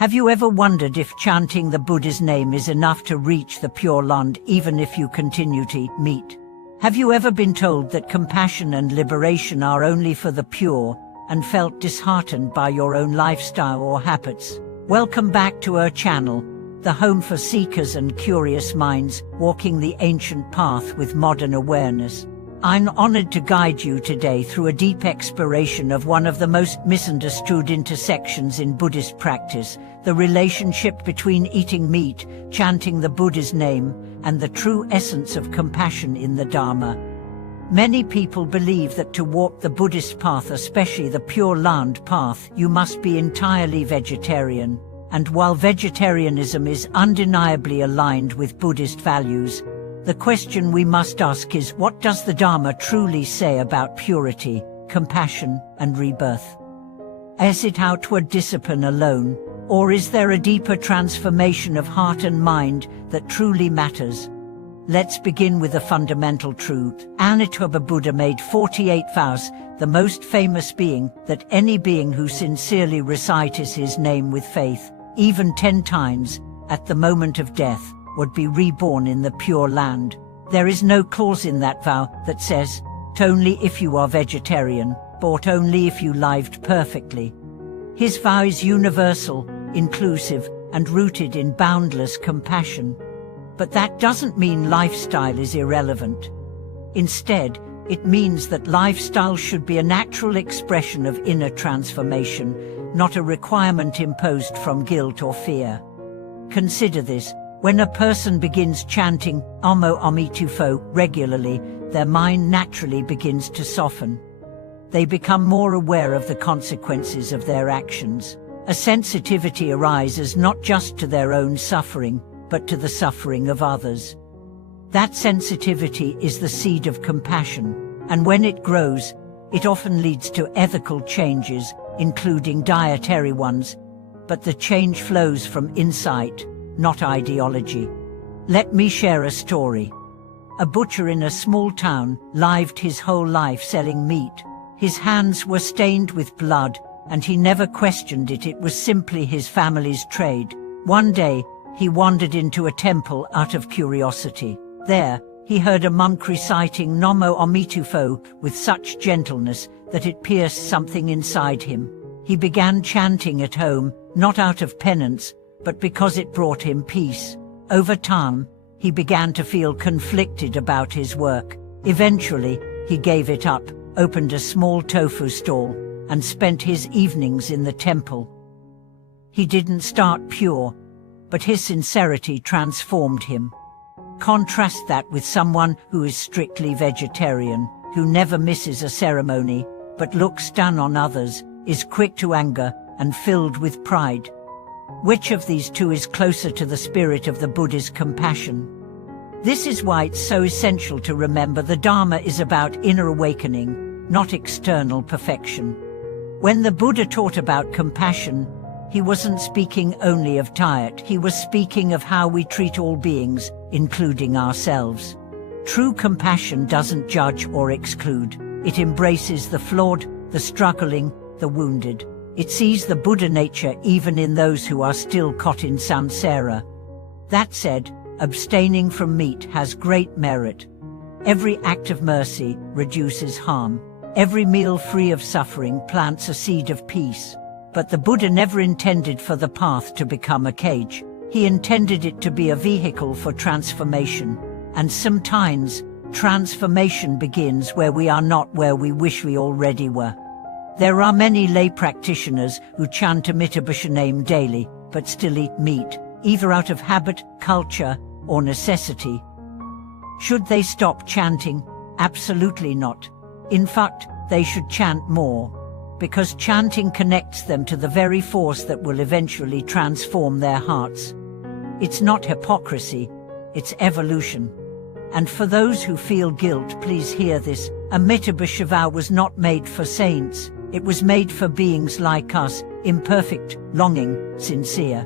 Have you ever wondered if chanting the Buddha's name is enough to reach the Pure Land even if you continue to eat meat? Have you ever been told that compassion and liberation are only for the pure and felt disheartened by your own lifestyle or habits? Welcome back to our channel, the home for seekers and curious minds walking the ancient path with modern awareness. I'm honored to guide you today through a deep exploration of one of the most misunderstood intersections in Buddhist practice, the relationship between eating meat, chanting the Buddha's name, and the true essence of compassion in the Dharma. Many people believe that to walk the Buddhist path, especially the Pure Land path, you must be entirely vegetarian. And while vegetarianism is undeniably aligned with Buddhist values, the question we must ask is, what does the Dharma truly say about purity, compassion, and rebirth? Is it outward discipline alone, or is there a deeper transformation of heart and mind that truly matters? Let's begin with a fundamental truth. Amitabha Buddha made 48 vows, the most famous being that any being who sincerely recites his name with faith, even 10 times, at the moment of death, would be reborn in the Pure Land. There is no clause in that vow that says, only if you are vegetarian, but only if you lived perfectly. His vow is universal, inclusive, and rooted in boundless compassion. But that doesn't mean lifestyle is irrelevant. Instead, it means that lifestyle should be a natural expression of inner transformation, not a requirement imposed from guilt or fear. Consider this. When a person begins chanting Omo Amitufo regularly, their mind naturally begins to soften. They become more aware of the consequences of their actions. A sensitivity arises not just to their own suffering, but to the suffering of others. That sensitivity is the seed of compassion, and when it grows, it often leads to ethical changes, including dietary ones, but the change flows from insight, not ideology. Let me share a story. A butcher in a small town lived his whole life selling meat. His hands were stained with blood, and he never questioned it. It was simply his family's trade. One day, he wandered into a temple out of curiosity. There, he heard a monk reciting Namo Amitufo with such gentleness that it pierced something inside him. He began chanting at home, not out of penance, but because it brought him peace. Over time, he began to feel conflicted about his work. Eventually, he gave it up, opened a small tofu stall, and spent his evenings in the temple. He didn't start pure, but his sincerity transformed him. Contrast that with someone who is strictly vegetarian, who never misses a ceremony, but looks down on others, is quick to anger, and filled with pride. Which of these two is closer to the spirit of the Buddha's compassion? This is why it's so essential to remember the Dharma is about inner awakening, not external perfection. When the Buddha taught about compassion, he wasn't speaking only of diet, he was speaking of how we treat all beings, including ourselves. True compassion doesn't judge or exclude. It embraces the flawed, the struggling, the wounded. It sees the Buddha nature even in those who are still caught in samsara. That said, abstaining from meat has great merit. Every act of mercy reduces harm. Every meal free of suffering plants a seed of peace. But the Buddha never intended for the path to become a cage. He intended it to be a vehicle for transformation. And sometimes, transformation begins where we are not where we wish we already were. There are many lay practitioners who chant Amitabha name daily, but still eat meat, either out of habit, culture, or necessity. Should they stop chanting? Absolutely not. In fact, they should chant more, because chanting connects them to the very force that will eventually transform their hearts. It's not hypocrisy, it's evolution. And for those who feel guilt, please hear this. Amitabha vow was not made for saints. It was made for beings like us, imperfect, longing, sincere.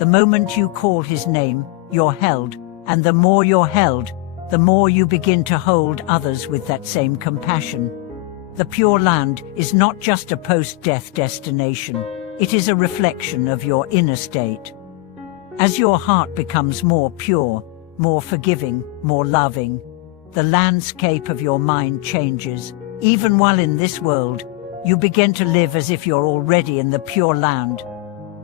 The moment you call his name, you're held, and the more you're held, the more you begin to hold others with that same compassion. The Pure Land is not just a post-death destination. It is a reflection of your inner state. As your heart becomes more pure, more forgiving, more loving, the landscape of your mind changes. Even while in this world, you begin to live as if you're already in the Pure Land.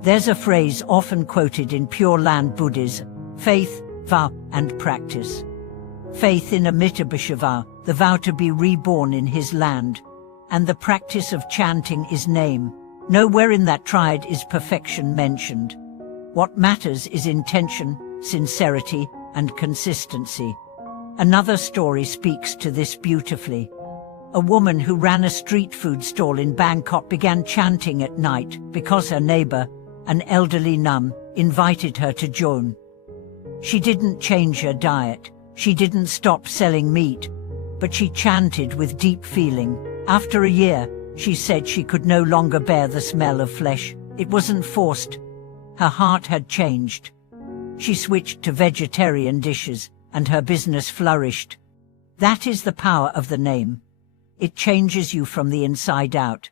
There's a phrase often quoted in Pure Land Buddhism: faith, vow, and practice. Faith in Amitabha, the vow to be reborn in his land, and the practice of chanting his name. Nowhere in that triad is perfection mentioned. What matters is intention, sincerity, and consistency. Another story speaks to this beautifully. A woman who ran a street food stall in Bangkok began chanting at night because her neighbor, an elderly nun, invited her to join. She didn't change her diet, she didn't stop selling meat, but she chanted with deep feeling. After a year, she said she could no longer bear the smell of flesh. It wasn't forced. Her heart had changed. She switched to vegetarian dishes, and her business flourished. That is the power of the name. It changes you from the inside out.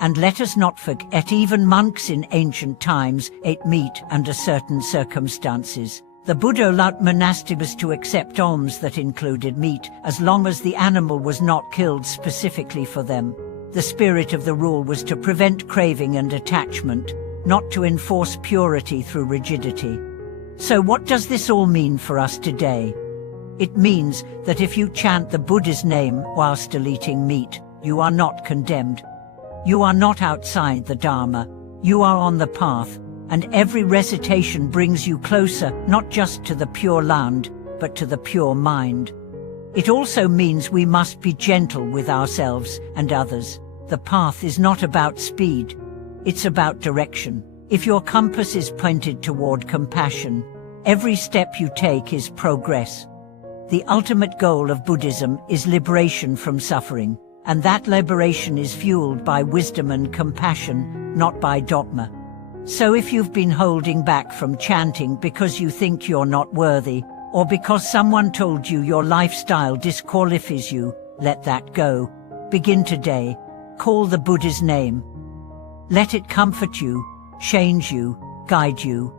And let us not forget, even monks in ancient times ate meat under certain circumstances. The Buddha allowed monastics to accept alms that included meat, as long as the animal was not killed specifically for them. The spirit of the rule was to prevent craving and attachment, not to enforce purity through rigidity. So what does this all mean for us today? It means that if you chant the Buddha's name while still eating meat, you are not condemned. You are not outside the Dharma. You are on the path, and every recitation brings you closer, not just to the Pure Land, but to the pure mind. It also means we must be gentle with ourselves and others. The path is not about speed. It's about direction. If your compass is pointed toward compassion, every step you take is progress. The ultimate goal of Buddhism is liberation from suffering, and that liberation is fueled by wisdom and compassion, not by dogma. So if you've been holding back from chanting because you think you're not worthy, or because someone told you your lifestyle disqualifies you, let that go. Begin today. Call the Buddha's name. Let it comfort you, change you, guide you.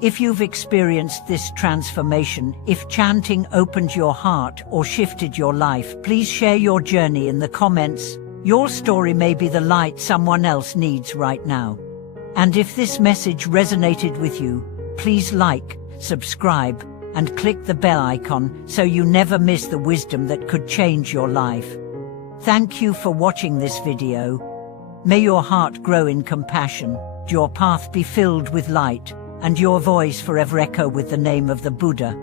If you've experienced this transformation, if chanting opened your heart or shifted your life, please share your journey in the comments. Your story may be the light someone else needs right now. And if this message resonated with you, please like, subscribe, and click the bell icon so you never miss the wisdom that could change your life. Thank you for watching this video. May your heart grow in compassion, your path be filled with light, and your voice forever echo with the name of the Buddha.